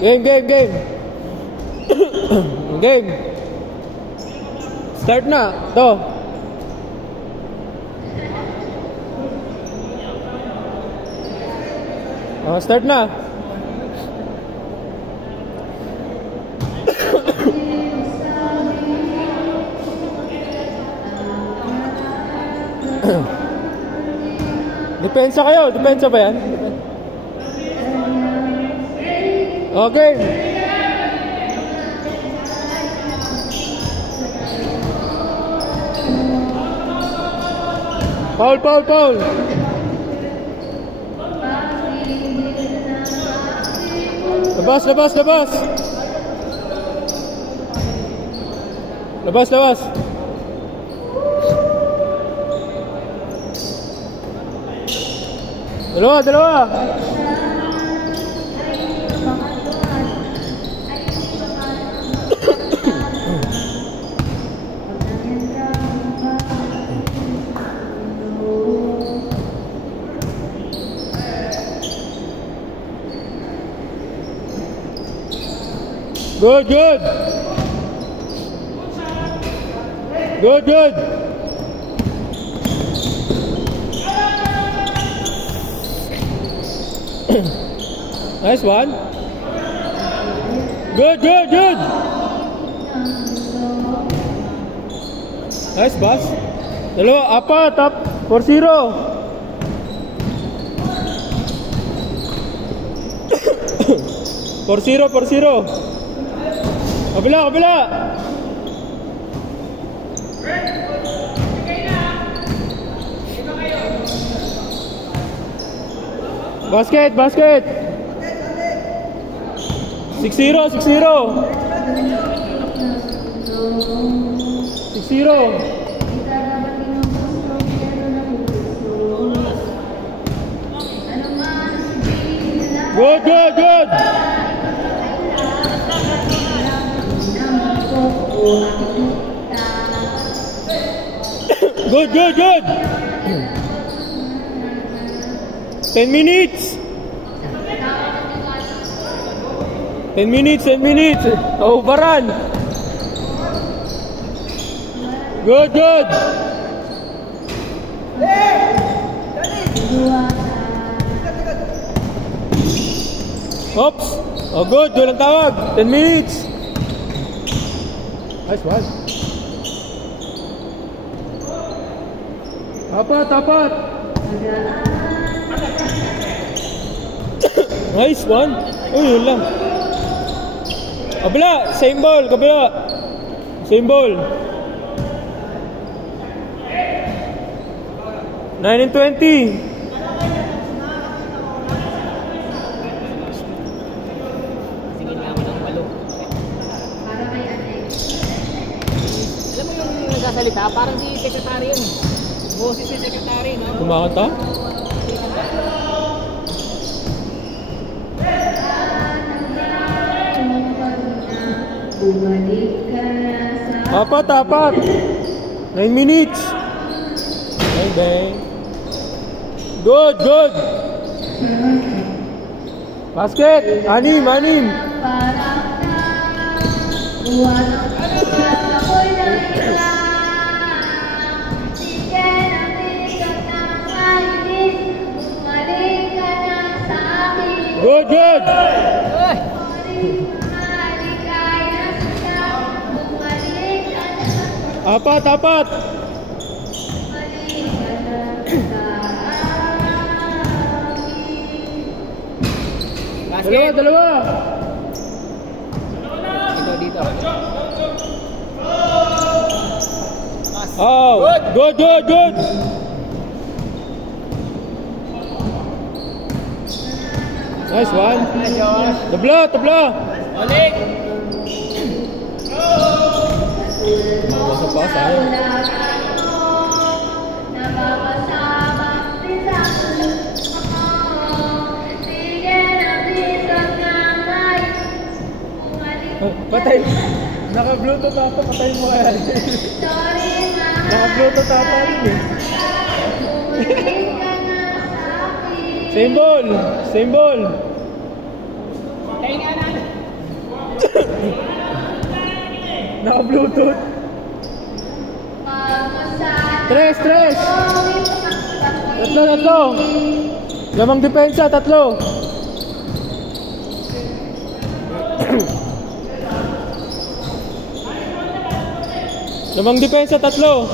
Game, game, game. Game. Start na. To. Start na. Depensa kayo. Depensa ba yan? Okay. Foul, foul, foul. Labas, labas, labas. Labas, labas. Dalawa, dalawa. Good, good. Good, good. Nice one. Good, good, good. Nice pass. Dalawa, apat, up. 4-0. Por zero. Kabila, kabila. Basket, basket. 6-0, 6-0. 6-0. Good, good, good. Good, good, good. 10 minutes. 10 minutes, 10 minutes. Overrun. Good, good. Oops. Oh, good. Walang tawag. 10 minutes. Nice one. Apat, apat. Nice one. Uy, yun lang. Kabila, same ball, kabila. Same ball. 9 and 20. Salita, parang si Secretary yun. Boses si Secretary, no? Kumakanta? Apat, apat. 9 minutes. Bang, bang. Good, good. Basket. Anim, anim. Good, good. Apat, apat. Dalawa, dalawa. Ito dito. Oh, good, good, good. Nice one. Tabla, tabla. Balik. Mawasa pa sayang. Patay. Naka-bluetooth ata, patay mo kaya. Naka-bluetooth ata rin eh. Same ball. Same ball. Tayo nga na. Naka-Bluetooth. Tres. Tatlo. Lamang depensa, tatlo. Lamang depensa, tatlo.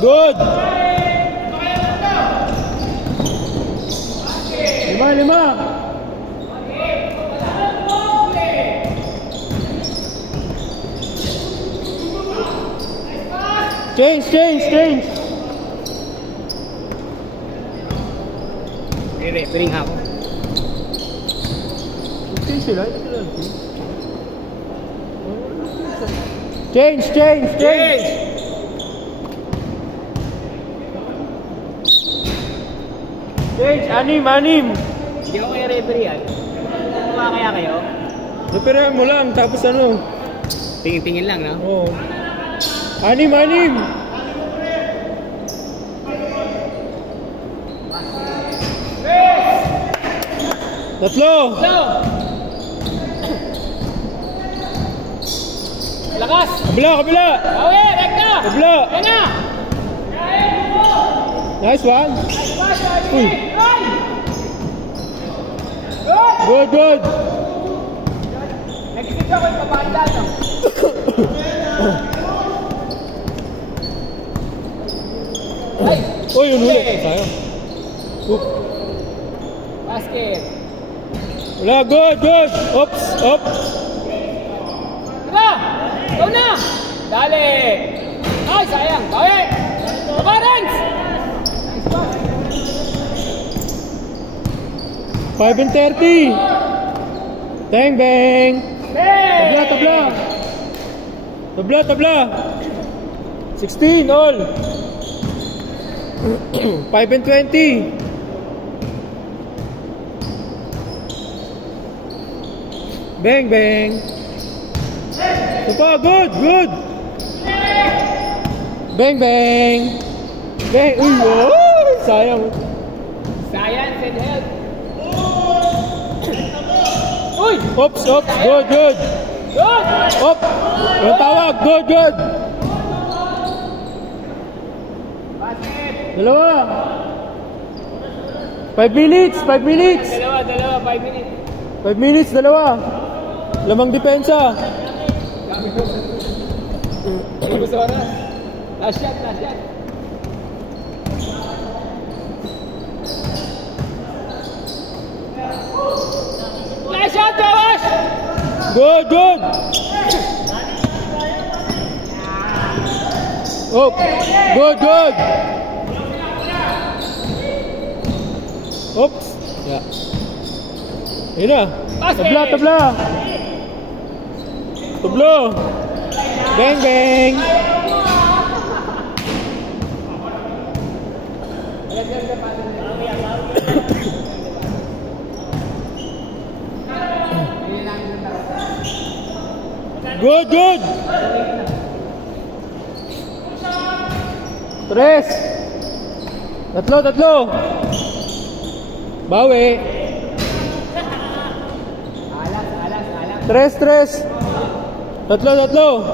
Good. 5. Change. Referee nga ako. Change sila. Change. Change, anim. Hindi ako kaya referee yan. Kuha kaya kayo? Napirahan mo lang, tapos ano? Tingin-tingin lang, no? Oo. Anim. Tatlo. Lakas! Kabila. Awe, rekta! Kabila. Ayan na! Nice one. Uy. Good! Good. Nag-isip ako yung pabanda, no? Ay! Uy, yun ulit. Tayo. Basket! Wala, good. Oops. Diba? Go na! Dali! Ay, sayang! Bawi! Kabarans! 5:30. Bang. Tabla. 16 all. 5:20. Bang. Super, good. Bang. Uy, wow. Sayang. Science and health! Uy! Oops. Good. Good! Op. Yung tawag. Good. Basket! Dalawa. 5 minutes. Dalawa, 5 minutes. 5 minutes, dalawa. Lamang depensa. Gusto na. Last shot. Last shot, Josh! Good. Oh, good. Oops. Yeah. Ayun na. Tabla. Tablo. Bang. Good. 3. Tatlo. Bawi. Alas. 3. Tatlo.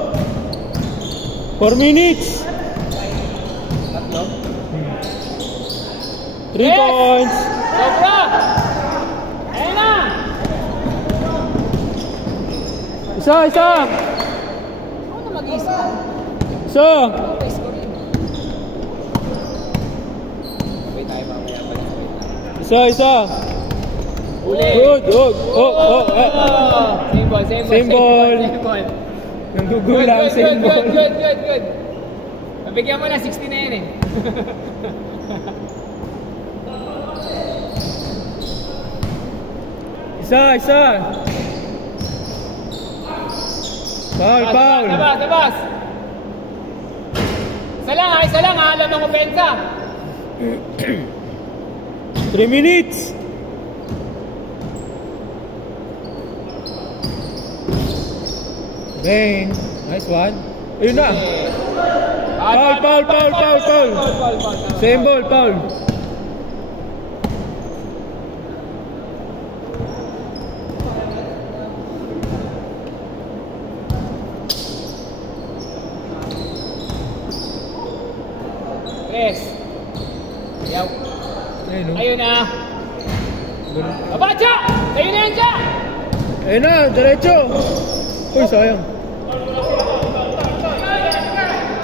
4 minutes. 3 points. Sobra! Ayan na! Isa. Ano na mag-isa? Isa. Okay, score rin. Wait tayo mamaya. Isa. Uli! Good. Same ball. Nanggugulang same ball. Good. Mabigyan mo na 60 na yan eh. Isa. Foul. Labas. Isa lang ha. Alam ng opensa. 3 minutes. Bang. Nice one. Ayun na. Foul. Same ball, foul. Sa'yo na. Aba, Cha! Sa'yo na yan, Cha! Ayun na, diretso. Uy, sayang.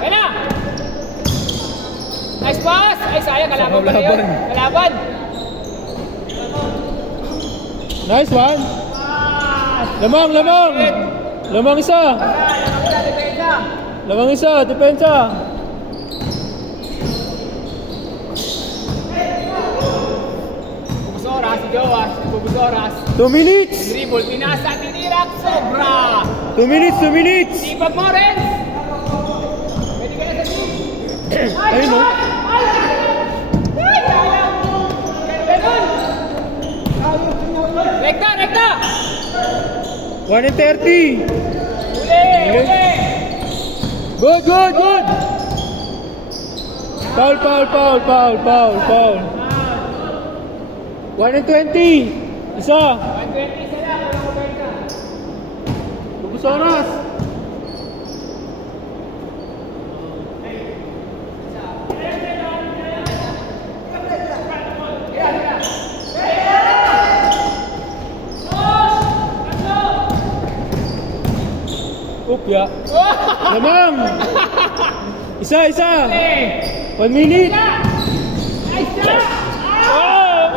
Ayun na! Nice pass! Ay, sayang. Kalaban pa na yun. Kalaban. Nice one. Lamang, lamang. Lamang isa. Lamang isa, depensa. Bubus oras, si Joas. Bubus oras. 2 minutes. Dribble, pinasa, tinirak, sobra. 2 minutes, 2 minutes. Sipag mo, Renz. Pwede ka na sa team. Ayun o. Ay, sayang. Ganun. Rekta, rekta. 1 and 30. Uli. Good, good, good. Foul, foul, foul, foul, foul, foul. 1 and 20. Isa. 120 isa lang. Walang kwenta. Bubus oras. Upya. Lamang. Isa, isa. 1 minute. Oh!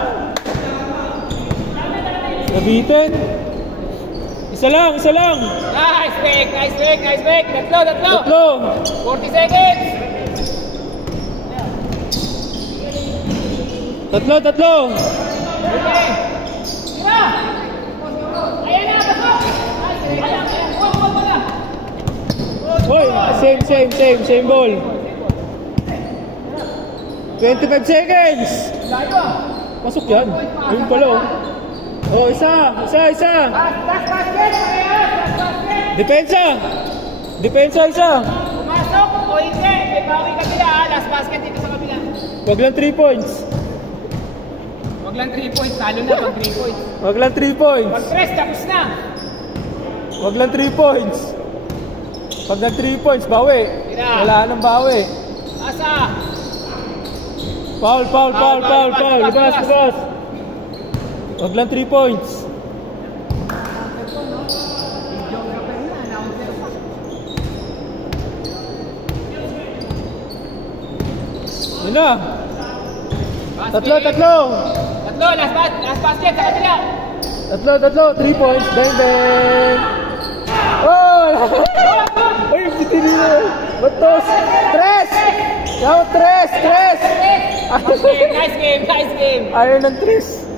Nabitin. Isa lang, isa lang. Nice break, nice break, nice break. Tatlo, tatlo. Tatlo. 40 seconds. Tatlo, tatlo. Okay. Tira. Ayan na, pasok. Ayan, ayan. Huwag mo na. Hoy, same ball. 25 seconds. Layo. Pasok yan. Ayun pala oh. Oh, isa. Last basket. Last basket. Depensa. Depensa isa. Pumasok o hindi. May bawi kabila ha. Last basket dito sa kabila. Wag lang 3 points. Wag lang 3 points. Talo na pag 3 points. Wag lang 3 points. Pag press, tapos na. Wag lang 3 points. Pag nag 3 points, bawi. Tira. Wala nang bawi. Asa. Foul. Labas. Wag lang 3 points. Yun na. Tatlo. Tatlo, last basket sa kabila. Tatlo. 3 points. Bang. Oh! Ay, pitili na. Batos. 3. Now 3. Nice game. Ayaw ng 3.